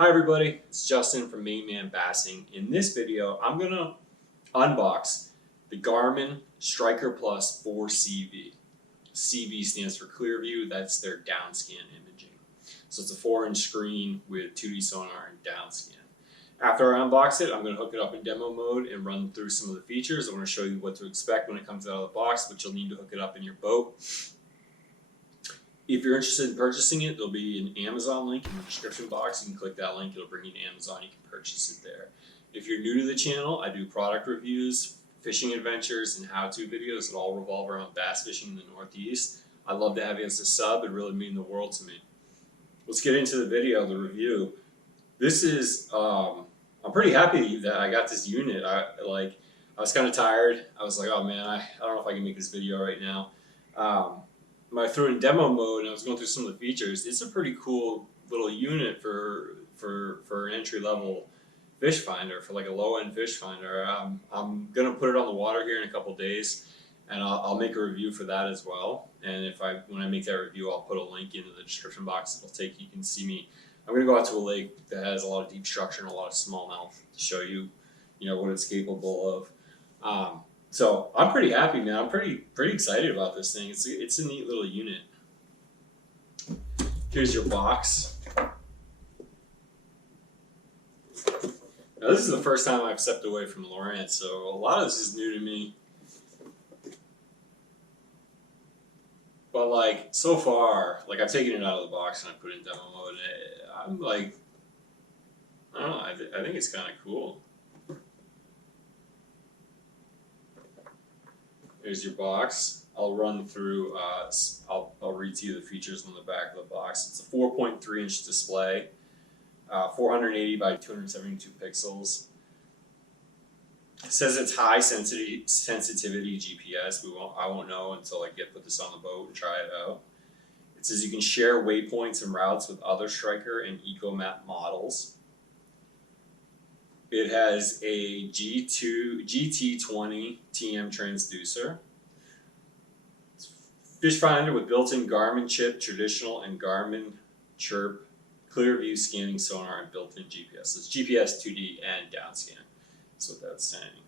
Hi everybody, it's Justin from Main Man Bassing. In this video, I'm going to unbox the Garmin Striker Plus 4CV. CV stands for Clearview, that's their downscan imaging. So it's a 4-inch screen with 2D sonar and downscan. After I unbox it, I'm going to hook it up in demo mode and run through some of the features. I'm going to show you what to expect when it comes out of the box, but you'll need to hook it up in your boat. If you're interested in purchasing it, there'll be an Amazon link in the description box. You can click that link, it'll bring you to Amazon, you can purchase it there. If you're new to the channel, I do product reviews, fishing adventures, and how-to videos that all revolve around bass fishing in the Northeast. I'd love to have you as a sub, it really means the world to me. Let's get into the video, the review. This is, I'm pretty happy that I got this unit. I was kind of tired. I was like, oh man, I don't know if I can make this video right now. When I threw it in demo mode and I was going through some of the features, it's a pretty cool little unit for an entry-level fish finder, for like a low-end fish finder. I'm going to put it on the water here in a couple days, and I'll make a review for that as well. And when I make that review, I'll put a link into the description box that'll take you can see me. I'm going to go out to a lake that has a lot of deep structure and a lot of smallmouth to show you, what it's capable of. So I'm pretty happy, man. I'm pretty excited about this thing. It's a neat little unit. Here's your box. Now this is the first time I've stepped away from Lawrence, so a lot of this is new to me. But like so far, like I've taken it out of the box and I put it in demo mode. I'm like, I don't know. I think it's kind of cool. Here's your box. I'll run through, I'll read to you the features on the back of the box. It's a 4.3-inch display, 480 by 272 pixels. It says it's high sensitivity GPS. I won't know until I put this on the boat and try it out. It says you can share waypoints and routes with other Striker and EcoMap models. It has a GT20 TM transducer. Fish finder with built-in Garmin chip, traditional, and Garmin chirp, Clearview scanning sonar, and built-in GPS. So it's GPS 2D and downscan. That's what that's saying.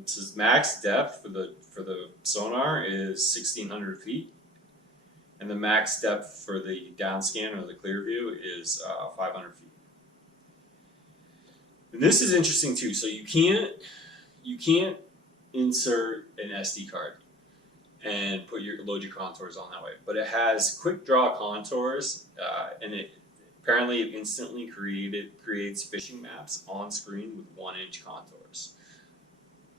It says max depth for the sonar is 1,600 feet, and the max depth for the downscan or the Clearview is 500 feet. And this is interesting too. So you can't insert an SD card and load your contours on that way. But it has quick draw contours, and it instantly creates fishing maps on screen with 1-inch contours.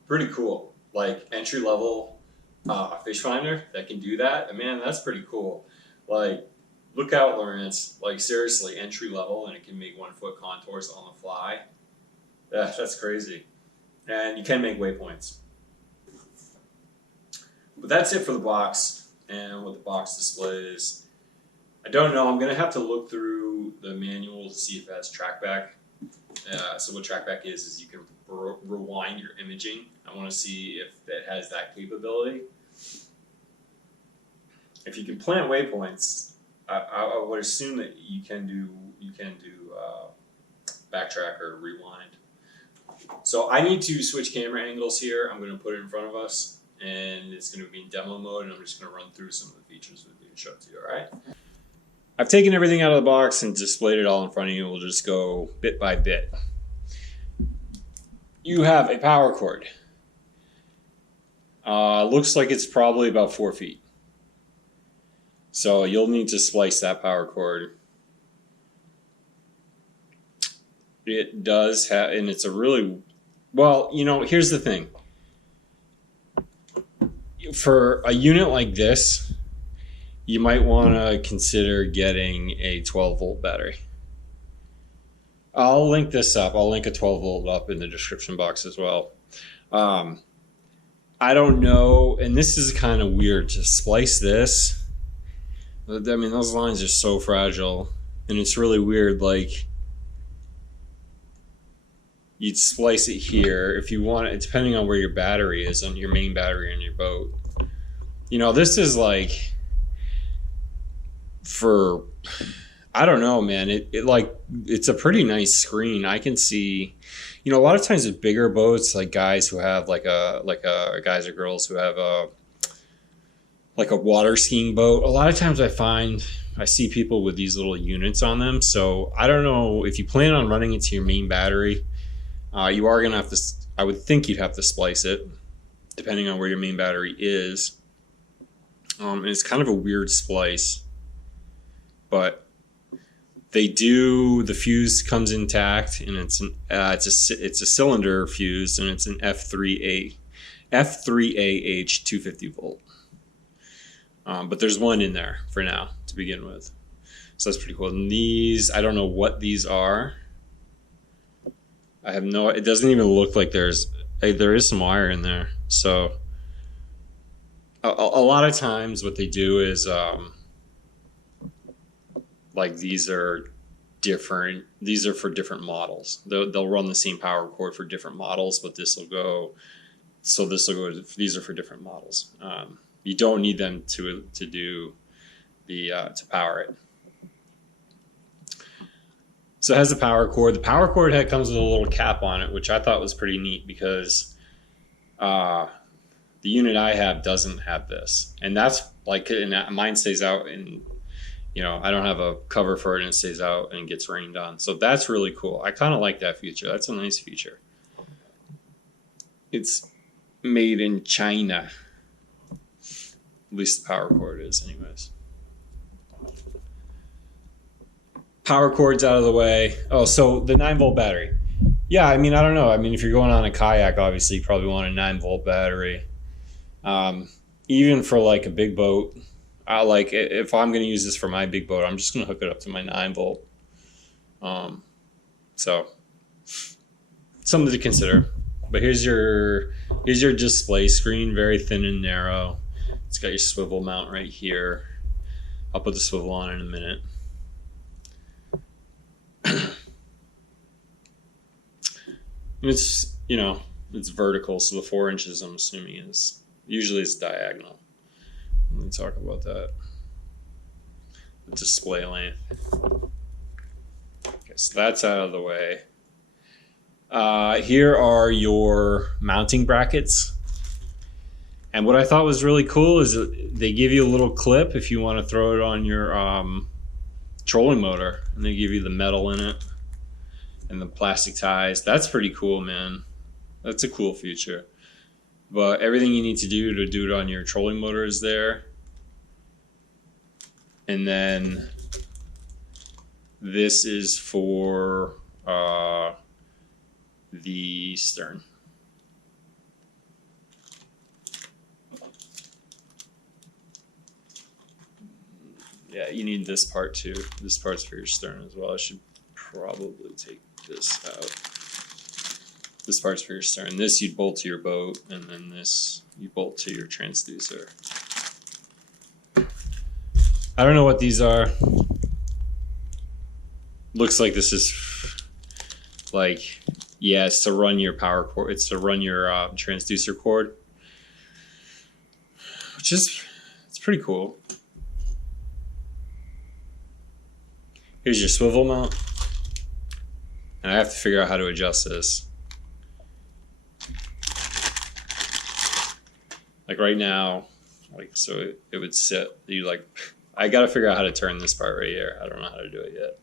Pretty cool. Like entry level fish finder that can do that. And man, that's pretty cool. Like look out, Lawrence. Like seriously, entry level, and it can make 1-foot contours on the fly. That's crazy. And you can make waypoints. But that's it for the box and what the box displays. I don't know. I'm going to have to look through the manual to see if it has trackback. So what trackback is you can rewind your imaging. I want to see if it has that capability. If you can plant waypoints, I would assume that you can do backtrack or rewind. So I need to switch camera angles here. I'm going to put it in front of us, and it's going to be in demo mode, and I'm just going to run through some of the features with you and show it to you, all right? I've taken everything out of the box and displayed it all in front of you. We'll just go bit by bit. You have a power cord. Looks like it's probably about 4 feet. So you'll need to splice that power cord. It does have, and it's a really, well, here's the thing. For a unit like this, you might want to consider getting a 12-volt battery. I'll link this up. I'll link a 12-volt up in the description box as well. I don't know, and this is kind of weird to splice this. I mean, those lines are so fragile, and it's really weird, like, you'd splice it here if you want it, depending on where your battery is, on your main battery on your boat. This is like for, I don't know, man. It's a pretty nice screen. I can see, a lot of times with bigger boats, like guys who have guys or girls who have a water skiing boat. A lot of times I see people with these little units on them. So I don't know if you plan on running it to your main battery. You are gonna have to. I would think you'd have to splice it, depending on where your main battery is. And it's kind of a weird splice, but the fuse comes intact, and it's a cylinder fuse, and it's an F3AH 250 volt. But there's one in there for now to begin with, so that's pretty cool. And these, I don't know what these are. It doesn't even look like there is some wire in there. So a lot of times what they do is these are different. These are for different models. They'll run the same power cord for different models, but these are for different models. You don't need them to do to power it. So it has a power cord. The power cord head comes with a little cap on it, which I thought was pretty neat because the unit I have doesn't have this, and that's mine stays out, and I don't have a cover for it, and it stays out and gets rained on. So that's really cool. I kind of like that feature. That's a nice feature. It's made in China. At least the power cord is, anyways. Power cord's out of the way. Oh, so the 9-volt battery. Yeah, I don't know. If you're going on a kayak, obviously you probably want a 9-volt battery. Even for a big boat, if I'm going to use this for my big boat, I'm just going to hook it up to my 9-volt. So something to consider. But here's your display screen, very thin and narrow. It's got your swivel mount right here. I'll put the swivel on in a minute. It's vertical, so the 4 inches I'm assuming is usually it's diagonal. Let me talk about that. The display length. Okay, so that's out of the way. Here are your mounting brackets. And what I thought was really cool is that they give you a little clip if you want to throw it on your trolling motor, and they give you the metal in it and the plastic ties. That's pretty cool, man. That's a cool feature. But everything you need to do it on your trolling motor is there. And then this is for the stern. Yeah, you need this part too. This part's for your stern as well. I should probably take this out. This part's for your stern. This you'd bolt to your boat, and then this you bolt to your transducer. I don't know what these are. Looks like this is it's to run your power cord. It's to run your transducer cord, it's pretty cool. Here's your swivel mount, and I have to figure out how to adjust this. Right now, so it would sit. I gotta figure out how to turn this part right here. I don't know how to do it yet.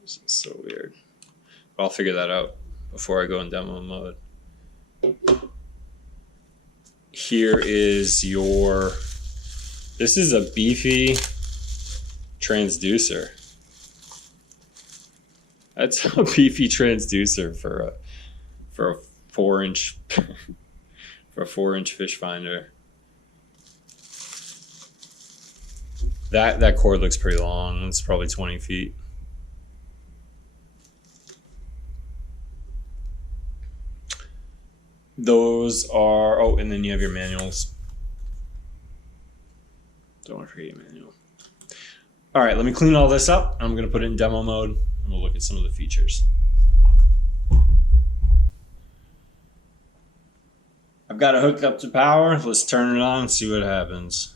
This is so weird. But I'll figure that out before I go in demo mode. Here is this is a beefy transducer. That's a beefy transducer for a 4-inch for a 4-inch fish finder. That cord looks pretty long. It's probably 20 feet. Those are, and then you have your manuals. Don't want to forget your manual. All right, let me clean all this up. I'm going to put it in demo mode, and we'll look at some of the features. I've got it hooked up to power. Let's turn it on and see what happens.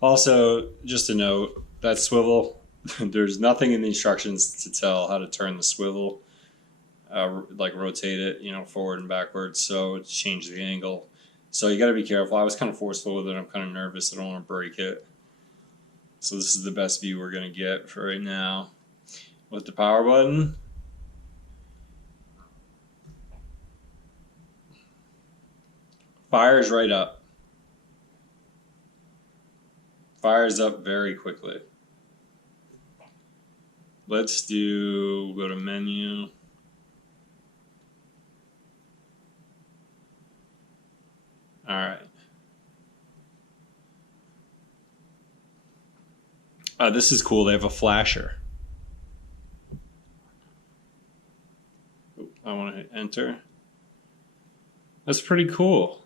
Also, just a note, that swivel, There's nothing in the instructions to tell how to turn the swivel, like rotate it, forward and backwards. So to change the angle. So you got to be careful. I was kind of forceful with it. I'm kind of nervous. I don't want to break it. So this is the best view we're going to get for right now. With the power button. Fires right up. Fires up very quickly. We'll go to menu. All right. This is cool. They have a flasher. I want to hit enter. That's pretty cool.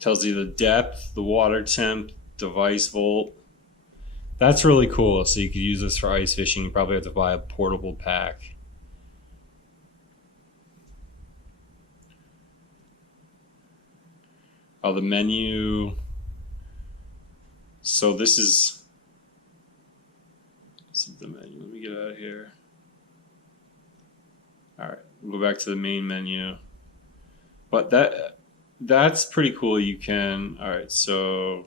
Tells you the depth, the water temp, device volt. That's really cool. So you could use this for ice fishing. You probably have to buy a portable pack. Oh, the menu. So this is the menu. Let me get out of here. All right, we'll go back to the main menu. But that's pretty cool. You can, all right, so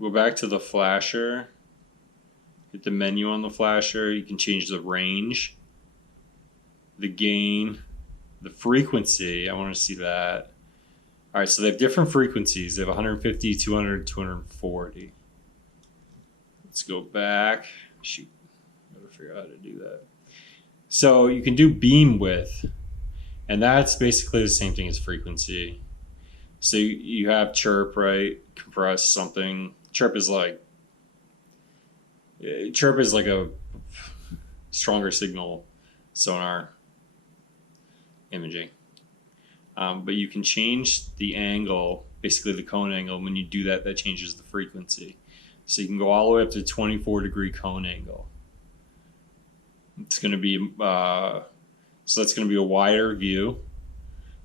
go back to the flasher. Hit the menu on the flasher. You can change the range, the gain, the frequency. I want to see that. All right, so they have different frequencies. They have 150, 200, 240. Let's go back. Shoot, I gotta figure out how to do that. So you can do beam width, and that's basically the same thing as frequency. So you have chirp, right? Compress something. Chirp is like a stronger signal sonar imaging. But you can change the angle, basically the cone angle. When you do that, that changes the frequency. So you can go all the way up to 24-degree cone angle. It's going to be, so that's going to be a wider view.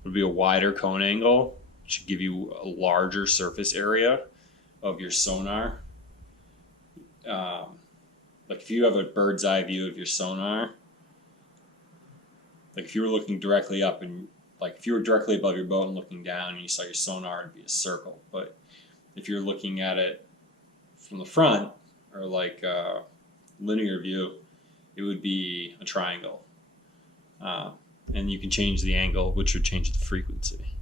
It'll be a wider cone angle. It should give you a larger surface area of your sonar. Like if you have a bird's eye view of your sonar, like if you were looking directly up and like if you were directly above your boat and looking down and you saw your sonar, it'd be a circle. But if you're looking at it from the front or like a linear view, it would be a triangle. And you can change the angle, which would change the frequency.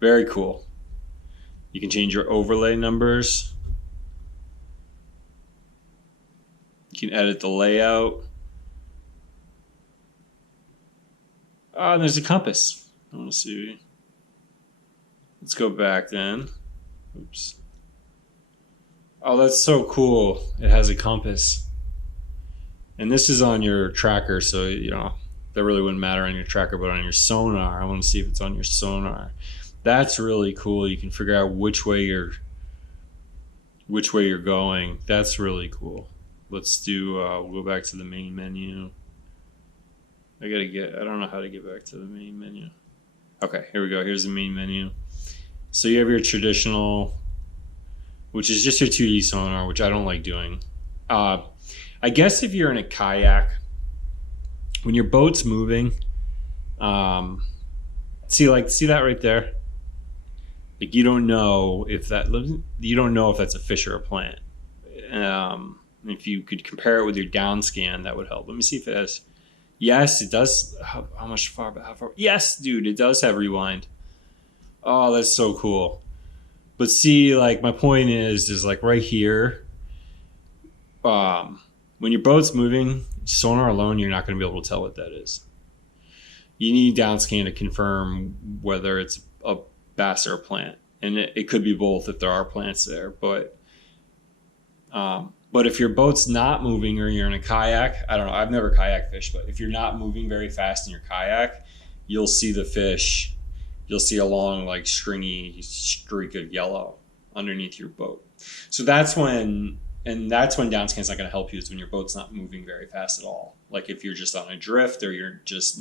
Very cool. You can change your overlay numbers. You can edit the layout. And there's a compass. I want to see. Let's go back then. Oops. Oh, that's so cool. It has a compass. And this is on your tracker, so that really wouldn't matter on your tracker, but on your sonar, I want to see if it's on your sonar. That's really cool. You can figure out which way you're going. That's really cool. Let's do. We'll go back to the main menu. I don't know how to get back to the main menu. Okay, here we go. Here's the main menu. So you have your traditional, which is just your 2D sonar, which I don't like doing. I guess if you're in a kayak, when your boat's moving, see that right there? Like you don't know if that's a fish or a plant. If you could compare it with your down scan, that would help. Let me see if it has. Yes, it does. How far? Yes, dude, it does have rewind. Oh, that's so cool. But see, like my point is like right here. When your boat's moving, sonar alone, you're not going to be able to tell what that is. You need down scan to confirm whether it's a bass or a plant, and it could be both if there are plants there. But if your boat's not moving or you're in a kayak, I don't know. I've never kayak fished, but if you're not moving very fast in your kayak, you'll see the fish. You'll see a long, like stringy streak of yellow underneath your boat. So that's when down scan's not going to help you, is when your boat's not moving very fast at all. Like if you're just on a drift or you're just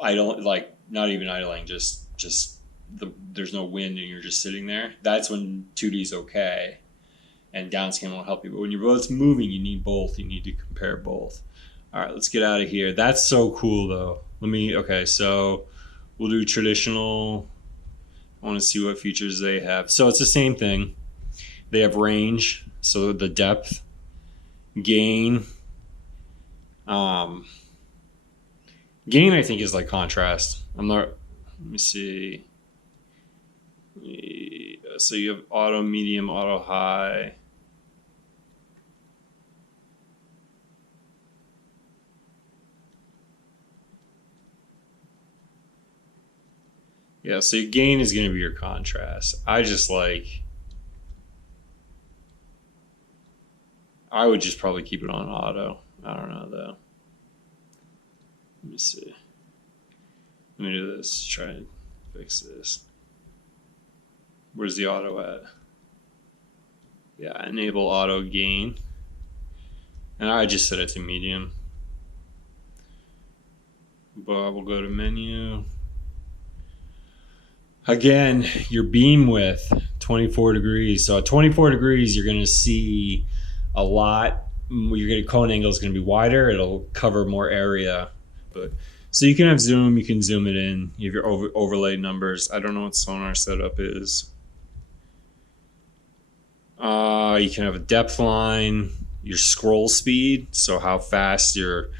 idle, like not even idling, just there's no wind and you're just sitting there, that's when 2D is okay, and downscan won't help you. But when your boat's moving, you need both. You need to compare both. All right, let's get out of here. That's so cool, though. Okay, so we'll do traditional. I want to see what features they have. So it's the same thing. They have range, so the depth, gain. Gain, I think, is like contrast. Let me see. So you have auto, medium, auto, high. Yeah, so your gain is going to be your contrast. I would just probably keep it on auto. I don't know, though. Let me see. Let me do this. Try and fix this. Where's the auto at? Yeah, enable auto gain. And I just set it to medium. But we'll go to menu. Again, your beam width, 24 degrees. So at 24 degrees, you're going to see a lot. Your cone angle is going to be wider. It'll cover more area. So you can have zoom. You can zoom it in. You have your overlay numbers. I don't know what sonar setup is. You can have a depth line, your scroll speed. So how fast your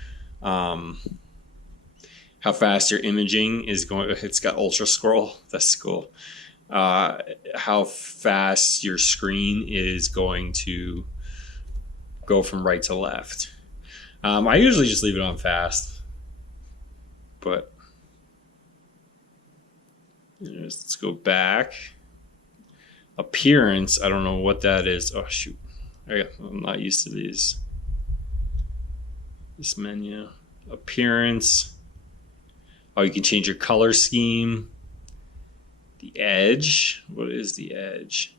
imaging is going. It's got ultra scroll. That's cool. How fast your screen is going to go from right to left. I usually just leave it on fast, but let's go back. Appearance, I don't know what that is. Oh shoot, I'm not used to these. This menu, appearance. Oh, you can change your color scheme. The edge. What is the edge?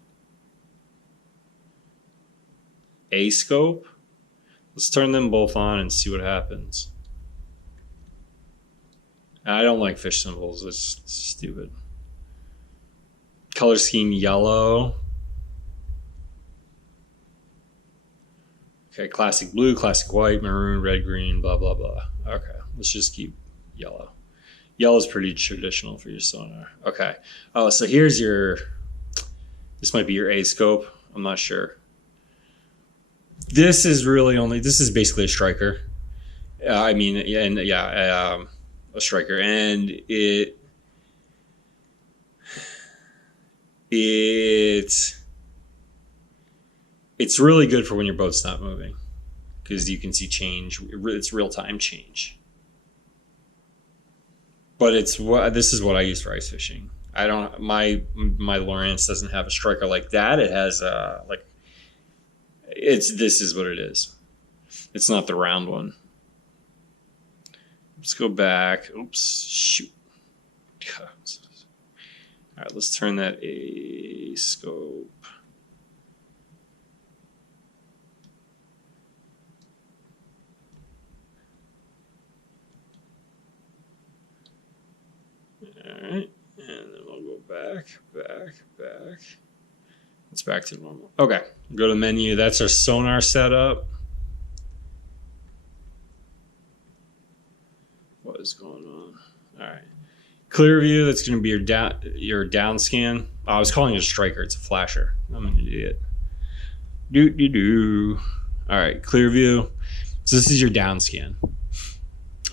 A scope. Let's turn them both on and see what happens. I don't like fish symbols. It's stupid. Color scheme yellow. Okay, classic blue, classic white, maroon, red, green, blah, blah, blah. Okay, let's just keep yellow. Yellow is pretty traditional for your sonar. Okay. Oh, so here's this might be your A scope. I'm not sure. This is basically a striker. A striker. And it's really good for when your boat's not moving, because you can see change. It's real-time change. But this is what I use for ice fishing. My Lowrance doesn't have a striker like that. It has this is what it is. It's not the round one. Let's go back. Oops, shoot. All right, let's turn that A scope. All right, and then we'll go back. It's back to normal. Okay, go to menu. That's our sonar setup. What is going on? All right, clear view. That's going to be your down scan. I was calling it a striker. It's a flasher. I'm an idiot. All right, clear view. So this is your down scan.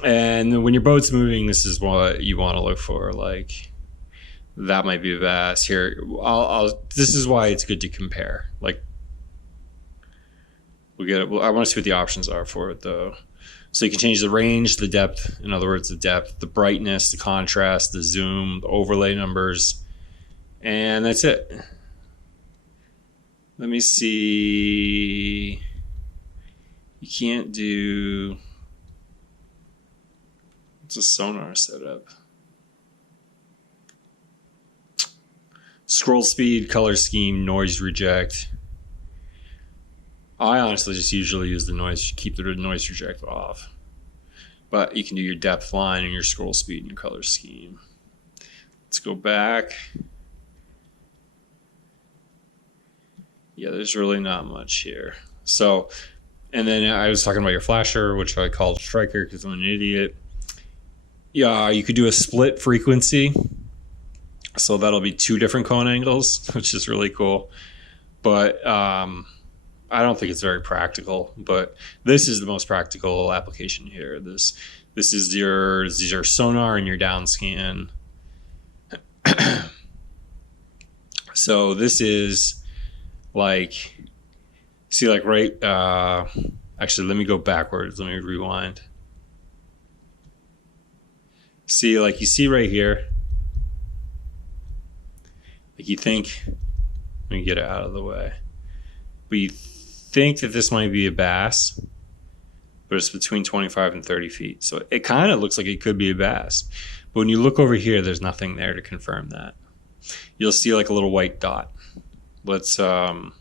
And when your boat's moving, this is what you want to look for. Like, that might be vast. Here, this is why it's good to compare. Like, we'll get it. I want to see what the options are for it, though. So you can change the range, the depth. In other words, the depth, the brightness, the contrast, the zoom, the overlay numbers, and that's it. Let me see. You can't do. It's a sonar setup. Scroll speed, color scheme, noise reject. I honestly just usually use the noise, keep the noise reject off. But you can do your depth line and your scroll speed and your color scheme. Let's go back. Yeah, there's really not much here. So, and then I was talking about your flasher, which I called striker because I'm an idiot. Yeah, you could do a split frequency. So that'll be 2 different cone angles, which is really cool. But I don't think it's very practical. But this is the most practical application here. This is your sonar and your down scan. So this is like, see, like right, actually, let me go backwards. Let me rewind. See, like you see right here, like you think, let me get it out of the way. But you think that this might be a bass, but it's between 25 and 30 feet. So it kind of looks like it could be a bass. But when you look over here, there's nothing there to confirm that. You'll see like a little white dot. Let's go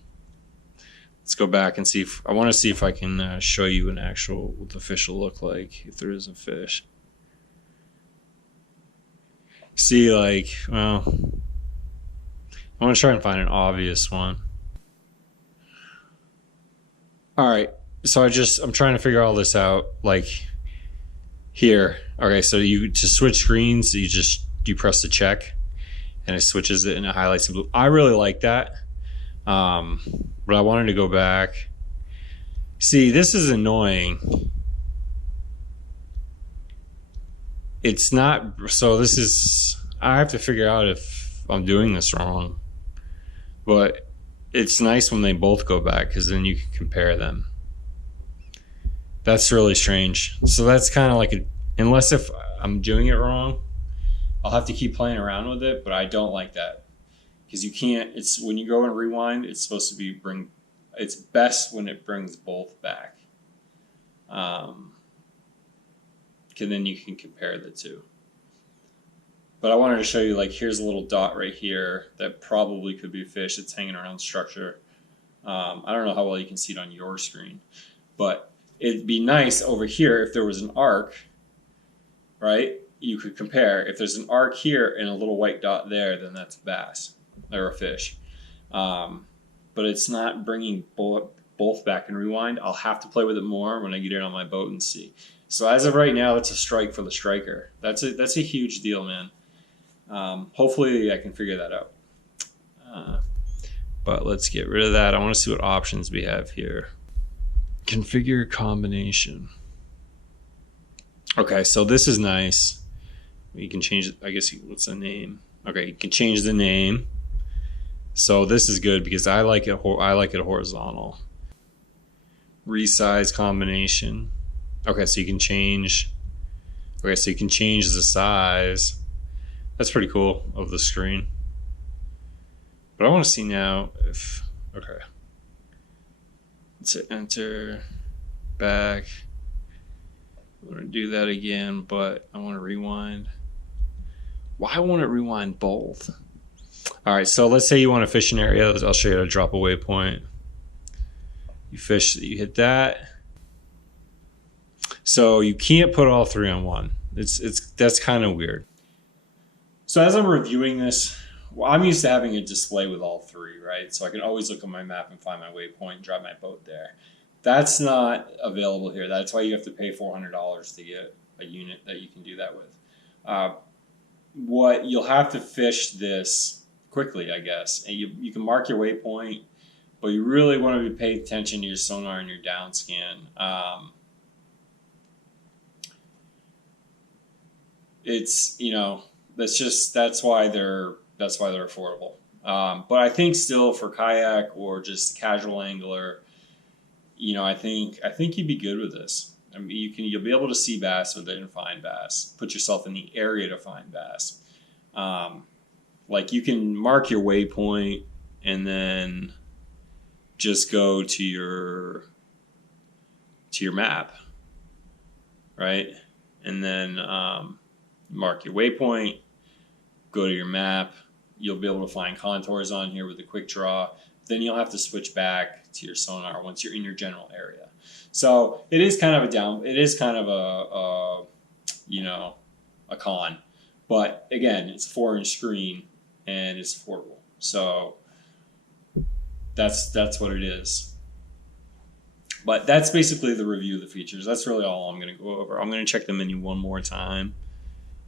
back and see if I want to see if I can show you an actual what the fish will look like if there is a fish. See, like, well, I want to try and find an obvious one. All right, so I'm trying to figure all this out. Like here, okay, so to switch screens, you press the check, and it switches it and it highlights the blue. I really like that. But I wanted to go back. See, this is annoying. It's not, so this is, I have to figure out if I'm doing this wrong. But it's nice when they both go back because then you can compare them. That's really strange. So that's kind of like unless if I'm doing it wrong, I'll have to keep playing around with it, but I don't like that. Because you can't, it's when you go and rewind, it's supposed to be it's best when it brings both back. Then you can compare the two. But I wanted to show you, like, here's a little dot right here that probably could be a fish that's hanging around structure. I don't know how well you can see it on your screen, but it'd be nice over here if there was an arc, right? You could compare. If there's an arc here and a little white dot there, then that's a bass or a fish. But it's not bringing both back in rewind. I'll have to play with it more when I get it on my boat and see. So as of right now, it's a strike for the striker. That's a huge deal, man. Hopefully I can figure that out. But let's get rid of that. I want to see what options we have here. Configure combination. Okay, so this is nice. You can change it. I guess what's the name? Okay, you can change the name. So this is good because I like it horizontal. Resize combination. Okay, so you can change. Okay, so you can change the size. That's pretty cool of the screen. But I want to see now if, okay. Let's hit enter, back. I want to do that again, but I want to rewind. Why won't it rewind both? All right, so let's say you want to fish an area. I'll show you how to drop a waypoint. You fish, you hit that. So you can't put all 3 on one. That's kind of weird. So as I'm reviewing this, well, I'm used to having a display with all 3, right? So I can always look on my map and find my waypoint and drive my boat there. That's not available here. That's why you have to pay $400 to get a unit that you can do that with. What you'll have to fish this quickly, I guess. And you can mark your waypoint, but you really want to be paying attention to your sonar and your down scan. It's, that's why they're affordable. But I think still for kayak or just casual angler, I think you'd be good with this. I mean, you'll be able to see bass with it and find bass. Put yourself in the area to find bass. Like you can mark your waypoint and then just go to your map, right? And then mark your waypoint, go to your map. You'll be able to find contours on here with a quick draw. Then you'll have to switch back to your sonar once you're in your general area. So it is kind of a con. But again, it's a 4-inch screen and it's affordable. So that's what it is. But that's basically the review of the features. That's really all I'm going to go over. I'm going to check the menu one more time.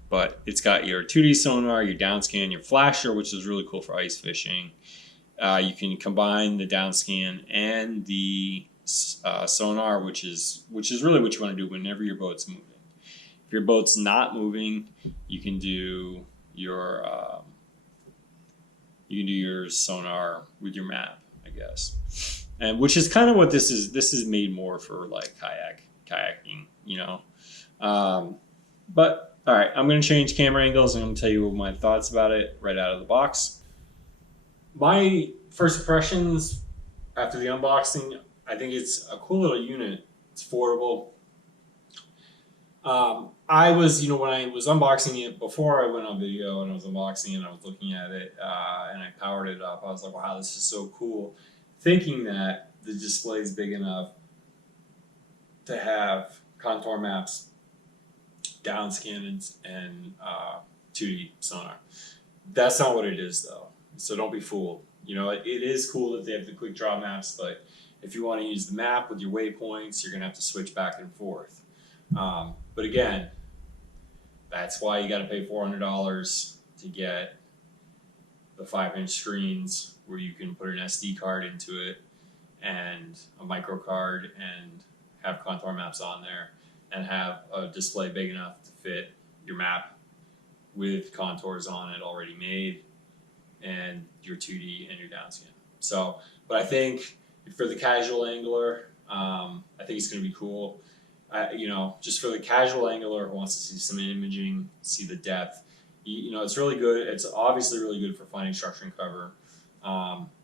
But it's got your 2D sonar, your downscan, your flasher, which is really cool for ice fishing. You can combine the downscan and the sonar, which is really what you want to do whenever your boat's moving. If your boat's not moving, you can do your sonar with your map, I guess, and which is kind of what this is. This is made more for like kayaking, you know. But all right, I'm going to change camera angles and I'm going to tell you my thoughts about it right out of the box. My first impressions after the unboxing, I think it's a cool little unit. It's affordable. I was, when I was unboxing it, before I went on video and I was unboxing it and I was looking at it and I powered it up, I was like, wow, this is so cool. Thinking that the display is big enough to have contour maps, down scan, and 2D sonar. That's not what it is, though. So don't be fooled. It is cool that they have the quick draw maps, but if you want to use the map with your waypoints, you're going to have to switch back and forth. But again, that's why you got to pay $400 to get the 5-inch screens where you can put an SD card into it and a micro card and have contour maps on there and have a display big enough to fit your map with contours on it already made and your 2D and your downscan. So, but I think for the casual angler, I think it's going to be cool. Just for the casual angler who wants to see some imaging, see the depth, it's really good. It's obviously really good for finding structure and cover.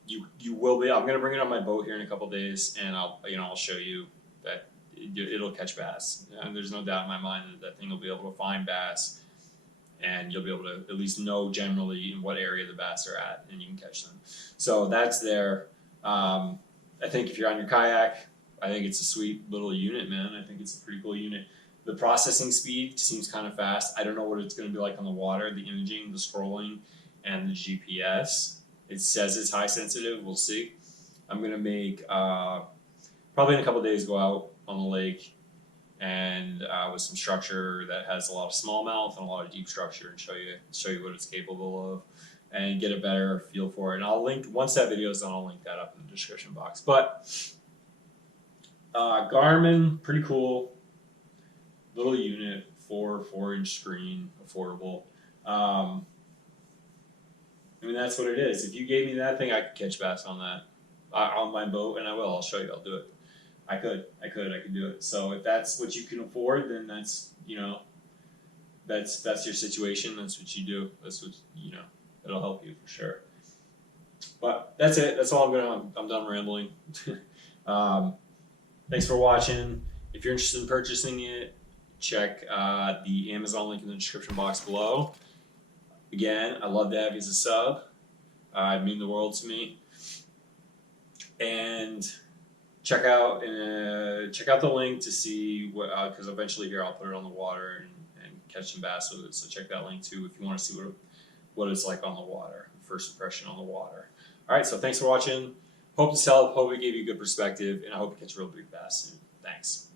You will be. I'm going to bring it on my boat here in a couple days, and I'll show you that it'll catch bass. And there's no doubt in my mind that thing will be able to find bass, and you'll be able to at least know generally in what area the bass are at, and you can catch them. So that's there. I think if you're on your kayak, I think it's a sweet little unit, man. I think it's a pretty cool unit. The processing speed seems kind of fast. I don't know what it's going to be like on the water, the imaging, the scrolling, and the GPS. It says it's high sensitive. We'll see. I'm going to make, probably in a couple of days, go out on the lake and with some structure that has a lot of smallmouth and a lot of deep structure and show you what it's capable of and get a better feel for it. And I'll link, once that video is done, I'll link that up in the description box. But Garmin, pretty cool. Little unit, 4-inch screen, affordable. That's what it is. If you gave me that thing, I could catch bass on that, on my boat, and I will. I'll show you. I'll do it. I could do it. So if that's what you can afford, then that's your situation. That's what you do. That's what it'll help you for sure. But that's it. That's all I'm done rambling. Thanks for watching. If you're interested in purchasing it, check the Amazon link in the description box below. Again, I'd love to have you as a sub. It'd mean the world to me. And check out the link to see what, because eventually here I'll put it on the water and catch some bass with it. So check that link too if you want to see what it's like on the water, first impression on the water. All right, so thanks for watching. Hope this helped. Hope it gave you a good perspective, and I hope you catch a real big bass soon. Thanks.